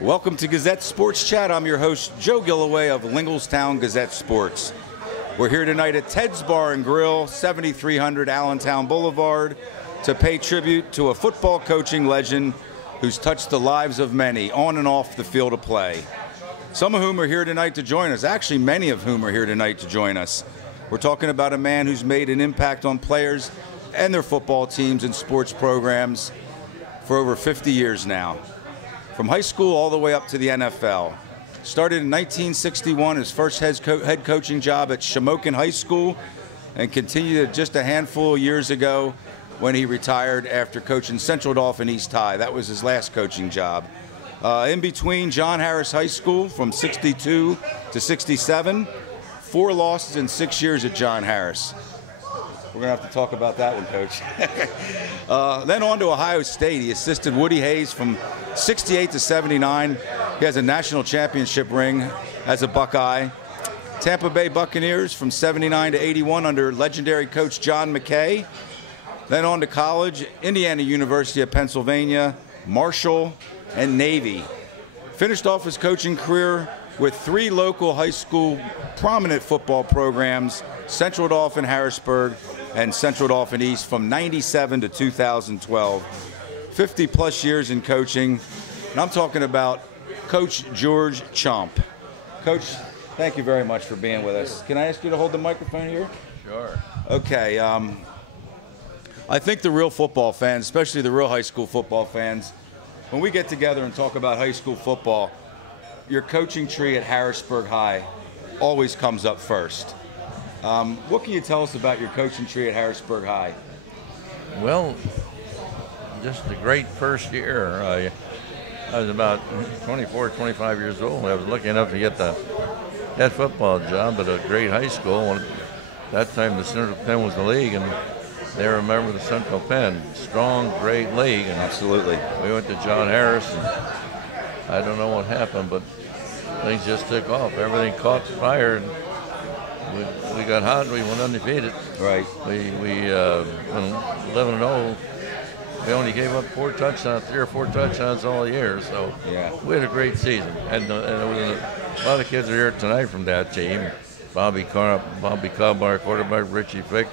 Welcome to Gazette Sports Chat. I'm your host, Joe Gilloway of Linglestown Gazette Sports. We're here tonight at Ted's Bar and Grill, 7300 Allentown Boulevard, to pay tribute to a football coaching legend who's touched the lives of many on and off the field of play. Some of whom are here tonight to join us. Actually, many of whom are here tonight to join us. We're talking about a man who's made an impact on players and their football teams and sports programs for over 50 years now. From high school all the way up to the NFL. Started in 1961, his first head coaching job at Shamokin High School, and continued just a handful of years ago when he retired after coaching Central Dauphin East High. That was his last coaching job. In between, John Harris High School from 62 to 67, 4 losses in 6 years at John Harris. We're going to have to talk about that one, Coach. Then on to Ohio State. He assisted Woody Hayes from 68 to 79. He has a national championship ring as a Buckeye. Tampa Bay Buccaneers from 79 to 81 under legendary coach John McKay. Then on to college, Indiana University of Pennsylvania, Marshall, and Navy. Finished off his coaching career with 3 local high school prominent football programs, Central Dauphin Harrisburg and Central Dauphin East from 97 to 2012. 50 plus years in coaching. And I'm talking about Coach George Chaump. Coach, thank you very much for being with us. Can I ask you to hold the microphone here? Sure. Okay. I think the real football fans, especially the real high school football fans, when we get together and talk about high school football, your coaching tree at Harrisburg High always comes up first. What can you tell us about your coaching tree at Harrisburg High? Well, just a great first year. I was about 24, 25 years old. I was lucky enough to get the head football job at a great high school. At that time, the Central Penn was the league, and they remember the Central Penn. Strong, great league. And absolutely. We went to John Harris, and I don't know what happened, but things just took off. Everything caught fire, and we got hot, and we went undefeated. Right. We went 11-0. We only gave up 3 or 4 touchdowns all year, so yeah. We had a great season. And there was a lot of kids are here tonight from that team. Bobby Cobb, our quarterback, Richie Fick,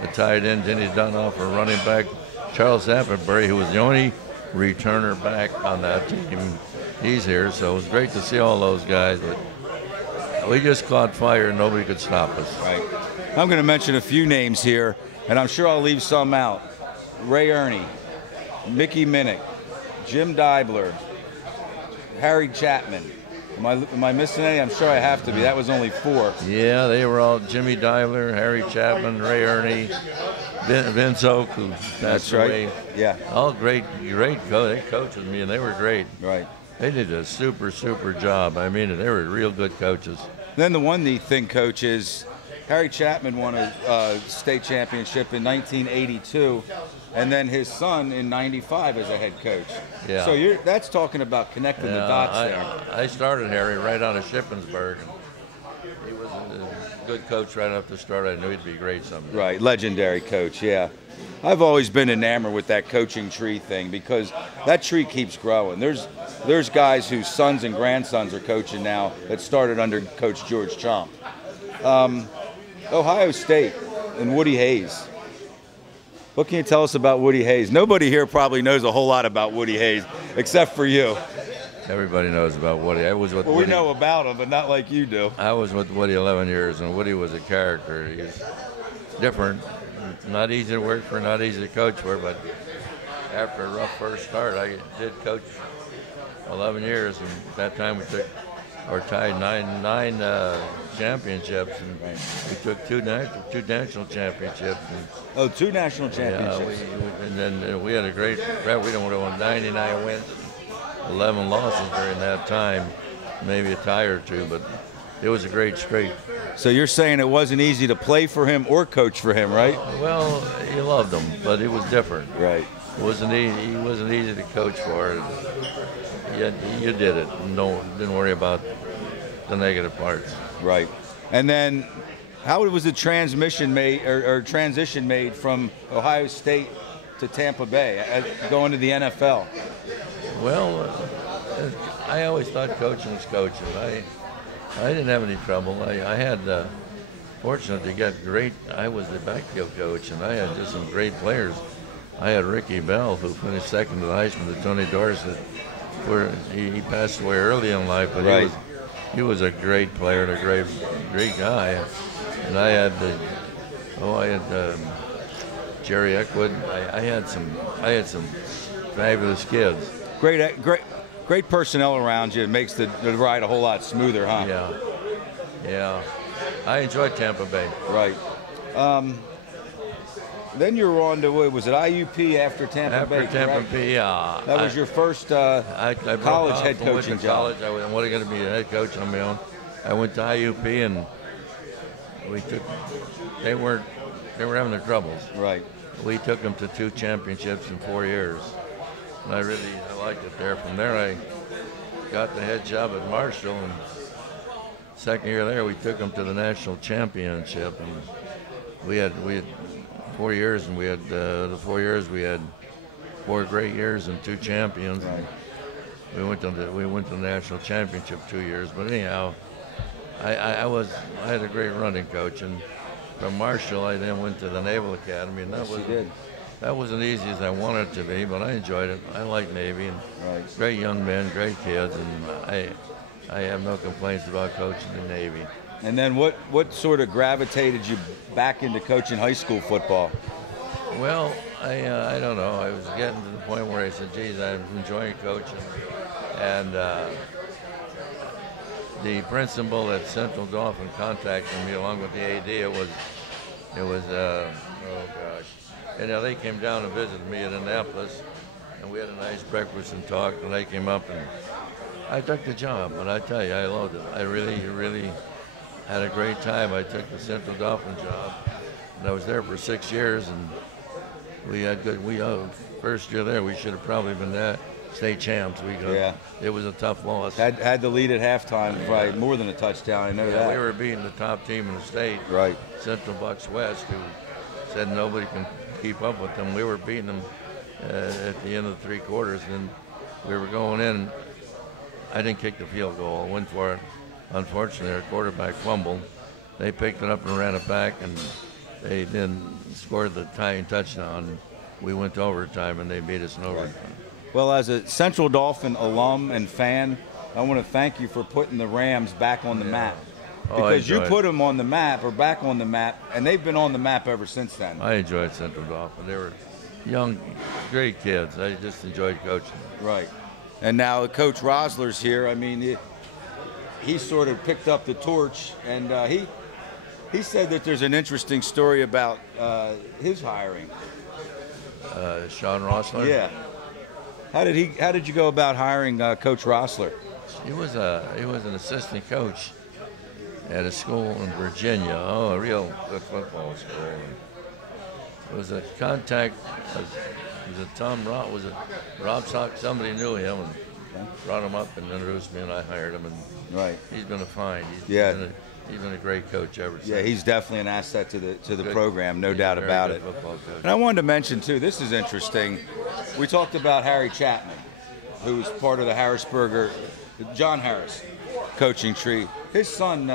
the tight end, Denny Dunoff, our running back, Charles Appenbury, who was the only returner back on that team. He's here, so it was great to see all those guys. But we just caught fire, and nobody could stop us. Right. I'm going to mention a few names here, and I'm sure I'll leave some out. Ray Ernie, Mickey Minnick, Jim Dibler, Harry Chapman. Am I missing any? I'm sure I have to be. That was only 4. Yeah, they were all Jimmy Dibler, Harry Chapman, Ray Ernie, Vince Oak, who passed away. Yeah. All great they coached with me, and they were great. Right. They did a super job. I mean, they were real good coaches. Then the one neat thing, Coach, is Harry Chapman won a state championship in 1982, and then his son in 95 as a head coach. Yeah. So that's talking about connecting the dots there. I started Harry right out of Shippensburg. He was a good coach right off the start. I knew he'd be great someday. Right, legendary coach, yeah. I've always been enamored with that coaching tree thing because that tree keeps growing. There's guys whose sons and grandsons are coaching now that started under Coach George Chaump. Ohio State and Woody Hayes. What can you tell us about Woody Hayes? Nobody here probably knows a whole lot about Woody Hayes, except for you. Everybody knows about Woody. I was with Woody. We know about him, but not like you do. I was with Woody 11 years, and Woody was a character. He was different, not easy to work for, not easy to coach for, but after a rough first start, I did coach 11 years, and at that time we took or tied nine championships, and we took two national championships. And, 2 national championships. Yeah, and then we had a great rep. We don't want 99 wins, 11 losses during that time, maybe a tie or 2, but it was a great streak. So you're saying it wasn't easy to play for him or coach for him, right? Well, you loved him, but it was different. Right. It wasn't easy. He wasn't easy to coach for. You did it. No, didn't worry about the negative parts. Right. And then, how was the transition made from Ohio State to Tampa Bay, going to the NFL? Well, I always thought coaching was coaching. I didn't have any trouble. I had fortunate to get great. I was the backfield coach, and I had just some great players. I had Ricky Bell, who finished second to the Heisman to Tony Dorsett. Where he passed away early in life, but right. he was a great player and a great guy. And I had Jerry Eckwood. I had some fabulous kids. Great personnel around you. It makes the ride a whole lot smoother, huh? Yeah. I enjoyed Tampa Bay. Right. Then you were on to, was it IUP after Tampa Bay? After Tampa Bay, yeah. That was your first college head coaching job. I wasn't going to be a head coach on my own. I went to IUP, and they were having their troubles. Right. We took them to 2 championships in 4 years, and I liked it there. From there, I got the head job at Marshall, and second year there, we took them to the national championship, and we had 4 years, and we had the 4 years we had 4 great years and 2 champions. Right. We went to the national championship 2 years. But anyhow, I had a great running coach, and from Marshall I then went to the Naval Academy, and that wasn't easy as I wanted it to be, but I enjoyed it. I like Navy, and great young men, great kids, and I have no complaints about coaching the Navy. And then what sort of gravitated you back into coaching high school football? Well, I don't know. I was getting to the point where I said, geez, I'm enjoying coaching. And the principal at Central Dauphin contacted me along with the AD. It was oh gosh. And they came down and visited me in Annapolis, and we had a nice breakfast and talked, and they came up, and I took the job. And I tell you, I loved it. I really had a great time. I took the Central Dauphin job, and I was there for 6 years, and we had good. First year there, we should have probably been state champs. It was a tough loss. Had the lead at halftime by more than a touchdown. I know that. We were beating the top team in the state, right? Central Bucks West, who said nobody can keep up with them. We were beating them at the end of the 3 quarters, and we were going in. I didn't kick the field goal. I went for it. Unfortunately, our quarterback fumbled. They picked it up and ran it back, and they then scored the tying touchdown. We went to overtime, and they beat us in overtime. Well, as a Central Dauphin alum and fan, I want to thank you for putting the Rams back on the map. Because you put them on the map, or back on the map, and they've been on the map ever since then. I enjoyed Central Dauphin. They were young, great kids. I just enjoyed coaching. Right. And now Coach Rossler's here. I mean, he sort of picked up the torch, and he said that there's an interesting story about his hiring. Sean Rossler? Yeah. How did you go about hiring Coach Rossler? He was an assistant coach at a school in Virginia. A real good football school. It was a contact. Was it Rob Sock? Somebody knew him and brought him up and introduced me, and I hired him. And he's been a find. He's been a great coach ever since. Yeah, he's definitely an asset to the program, no doubt about it. And I wanted to mention too, this is interesting. We talked about Harry Chapman, who's part of the Harrisburger, John Harris coaching tree. His son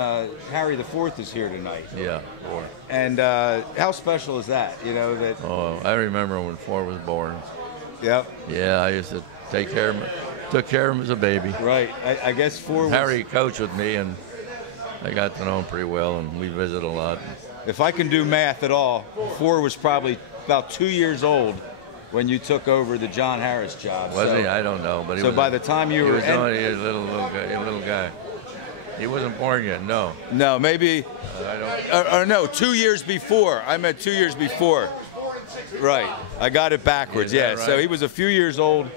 Harry IV is here tonight. Yeah, 4. And how special is that? You know that. Oh, I remember when 4 was born. Yep. Yeah, I used to take care of him. Took care of him as a baby. Right. I guess 4 was... Harry coached with me, and I got to know him pretty well, and we visit a lot. If I can do math at all, 4 was probably about 2 years old when you took over the John Harris job. Was he? I don't know. But by the time you were... He was a little guy. He wasn't born yet, no. No, maybe... or no, 2 years before. I meant 2 years before. Right. I got it backwards, yeah. Right? So he was a few years old.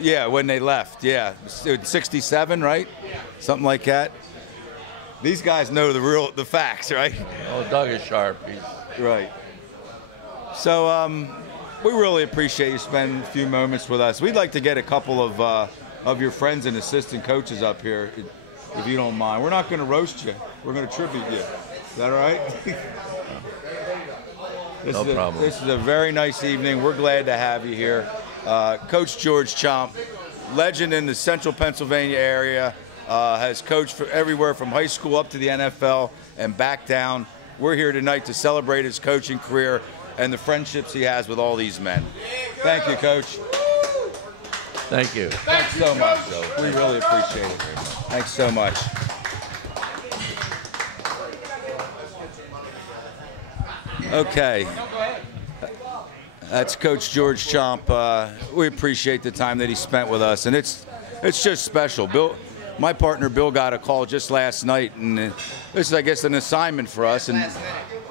Yeah, when they left, yeah. 67, right? Something like that. These guys know the facts, right? Oh, Doug is sharp. Right. So we really appreciate you spending a few moments with us. We'd like to get a couple of your friends and assistant coaches up here, if you don't mind. We're not going to roast you. We're going to tribute you. Is that all right? No problem. This is a very nice evening. We're glad to have you here. Coach George Chaump, legend in the central Pennsylvania area, has coached for everywhere from high school up to the NFL and back down. We're here tonight to celebrate his coaching career and the friendships he has with all these men. Thank you, Coach. Thank you. Thanks so much, Joe. We really appreciate it. Thanks so much. Okay. That's Coach George Chaump. We appreciate the time that he spent with us, and it's just special. Bill, my partner Bill, got a call just last night, and this is, I guess, an assignment for us. And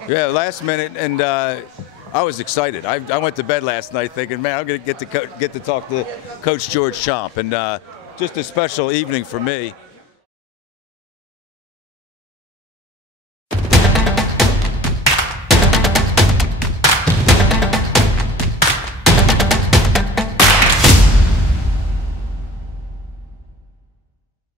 yeah, last minute, and I was excited. I went to bed last night thinking, man, I'm going to get to talk to Coach George Chaump, and just a special evening for me.